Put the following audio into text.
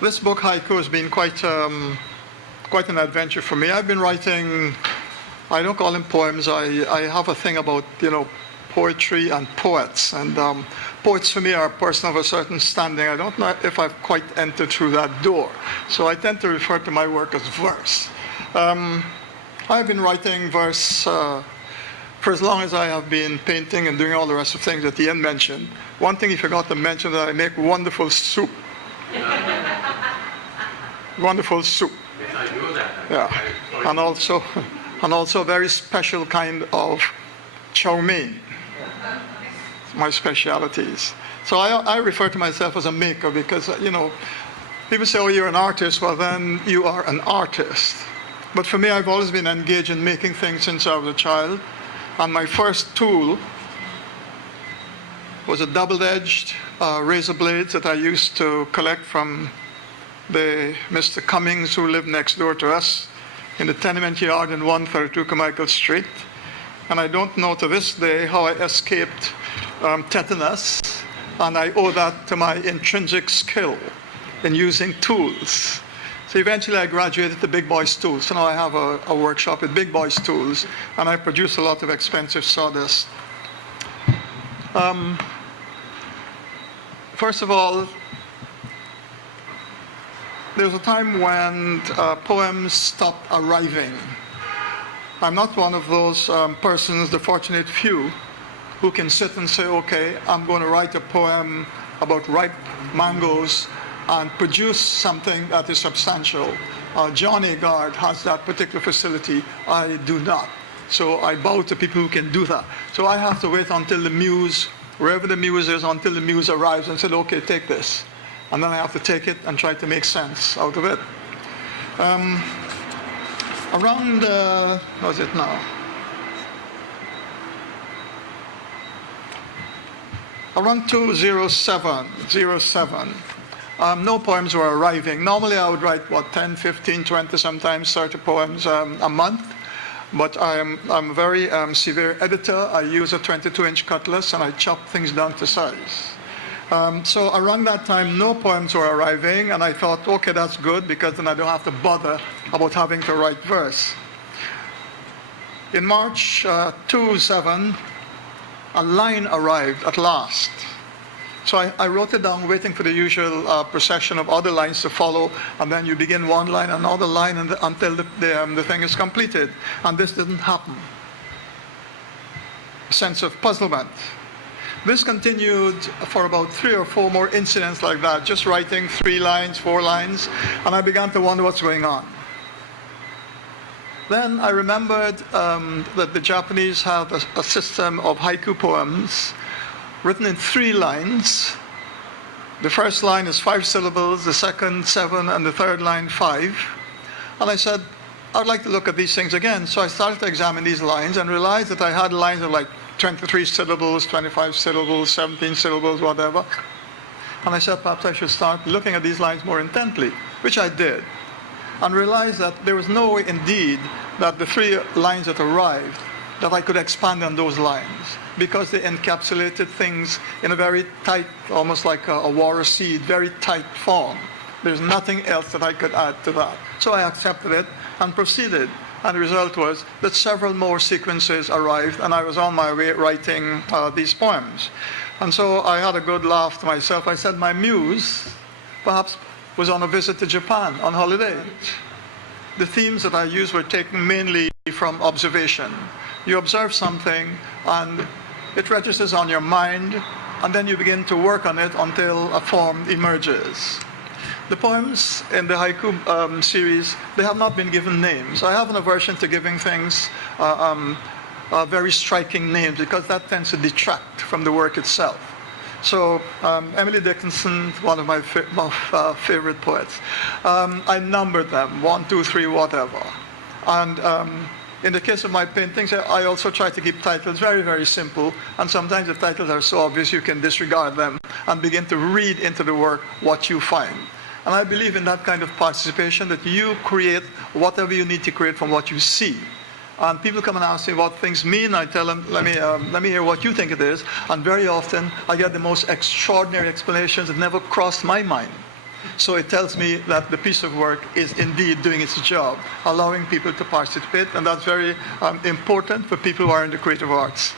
This book, Haiku, has been quite an adventure for me. I've been writing, I don't call them poems, I have a thing about, poetry and poets. And poets for me are a person of a certain standing. I don't know if I've quite entered through that door. So I tend to refer to my work as verse. I've been writing verse for as long as I have been painting and doing all the rest of things that Ian mentioned. One thing he forgot to mention, that I make wonderful soup. Wonderful soup. Yes, I know that. Yeah, and also a very special kind of chow mein. My specialities. So I refer to myself as a maker because, people say, oh, you're an artist. Well, then you are an artist. But for me, I've always been engaged in making things since I was a child. And my first tool was a double-edged razor blades that I used to collect from the Mr. Cummings who lived next door to us in the tenement yard in 132 Carmichael Street. And I don't know to this day how I escaped tetanus, and I owe that to my intrinsic skill in using tools. So eventually I graduated to Big Boys Tools. So now I have a workshop with Big Boys Tools, and I produce a lot of expensive sawdust. First of all, there was a time when poems stopped arriving. I'm not one of those persons, the fortunate few, who can sit and say, okay, I'm going to write a poem about ripe mangoes and produce something that is substantial. John Agard has that particular facility. I do not. So I bow to people who can do that. So I have to wait until the muse, wherever the muse is, until the muse arrives and said, okay, take this. And then I have to take it and try to make sense out of it. Around, what is it now? Around 2007, no poems were arriving. Normally I would write, 10, 15, 20, sometimes 30 poems a month. But I'm a very severe editor. I use a 22-inch cutlass and I chop things down to size. So around that time, no poems were arriving, and I thought, okay, that's good, because then I don't have to bother about having to write verse. In March 2007, a line arrived at last. So I wrote it down, waiting for the usual procession of other lines to follow, and then you begin one line, another line, until the thing is completed. And this didn't happen. A sense of puzzlement. This continued for about 3 or 4 more incidents like that, just writing 3 lines, 4 lines, and I began to wonder what's going on. Then I remembered that the Japanese have a system of haiku poems written in 3 lines. The first line is 5 syllables, the second 7, and the third line 5. And I said, I'd like to look at these things again. So I started to examine these lines and realized that I had lines of like 23 syllables, 25 syllables, 17 syllables, whatever. And I said, perhaps I should start looking at these lines more intently, which I did, and realized that there was no way indeed that the 3 lines that arrived, that I could expand on those lines, because they encapsulated things in a very tight, almost like a war seed, very tight form. There's nothing else that I could add to that. So I accepted it and proceeded. And the result was that several more sequences arrived, and I was on my way writing these poems. And so I had a good laugh to myself. I said my muse perhaps was on a visit to Japan on holiday. The themes that I used were taken mainly from observation. You observe something, and it registers on your mind, and then you begin to work on it until a form emerges. The poems in the haiku series, they have not been given names. I have an aversion to giving things very striking names, because that tends to detract from the work itself. So Emily Dickinson, one of my favorite poets, I numbered them, 1, 2, 3, whatever. And in the case of my paintings, I also try to keep titles very, very simple. And sometimes the titles are so obvious you can disregard them and begin to read into the work what you find. And I believe in that kind of participation, that you create whatever you need to create from what you see. And people come and ask me what things mean. I tell them, let me hear what you think it is. And very often, I get the most extraordinary explanations that never crossed my mind. So it tells me that the piece of work is indeed doing its job, allowing people to participate, and that's very important for people who are in the creative arts.